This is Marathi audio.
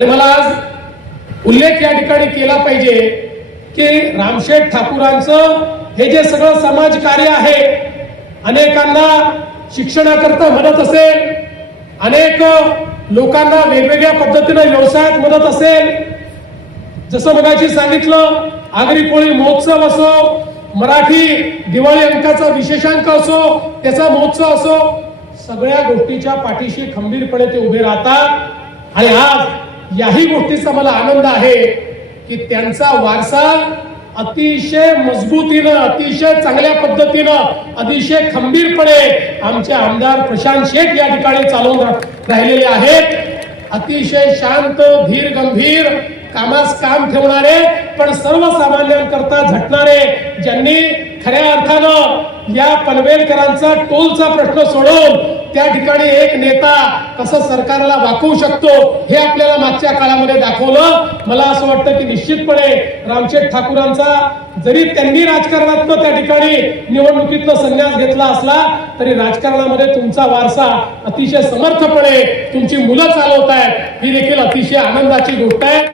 मला आज उल्लेख या ठिकाणी केला पाहिजे की रामशेठ ठाकूरांचं हे जे सगळं समाजकार्य आहे, अनेकांना शिक्षणाकरता मदत असेल, अनेक लोकांना वेगवेगळ्या पद्धतीने व्यवसायात मदत असेल, जसं मगाशी सांगितलं आगरी कोळी महोत्सव असो, मराठी दिवाळी अंकाचा विशेषांक असो, त्याचा महोत्सव असो, सगळ्या गोष्टीच्या पाठीशी खंबीरपणे ते उभे राहतात। आणि आज याही गोष्टीचा मला आनंद आहे की त्यांचा वारसा अतिशय मजबूतीनं, अतिशय चांगल्या पद्धतीनं, अतिशय खंबीरपणे आमचे आमदार प्रशांत शेठ या ठिकाणी चालवून राहिलेले आहेत। अतिशय शांत, धीर, गंभीर, कामास काम ठेवणारे, पण सर्वसामान्यांकरता झटणारे, ज्यांनी खऱ्या अर्थानं या पनवेलकरांचा टोलचा प्रश्न सोडवून त्या ठिकाणी एक नेता कसं सरकारला वाकवू शकतो हे आपल्याला मागच्या काळामध्ये दाखवलं। मला असं वाटतं की निश्चितपणे रामशेठ ठाकूरांचा जरी त्यांनी राजकारणातनं त्या ठिकाणी निवडणुकीतनं संन्यास घेतला असला तरी राजकारणामध्ये तुमचा वारसा अतिशय समर्थपणे तुमची मुलं चालवत आहेत, ही देखील अतिशय आनंदाची गोष्ट आहे।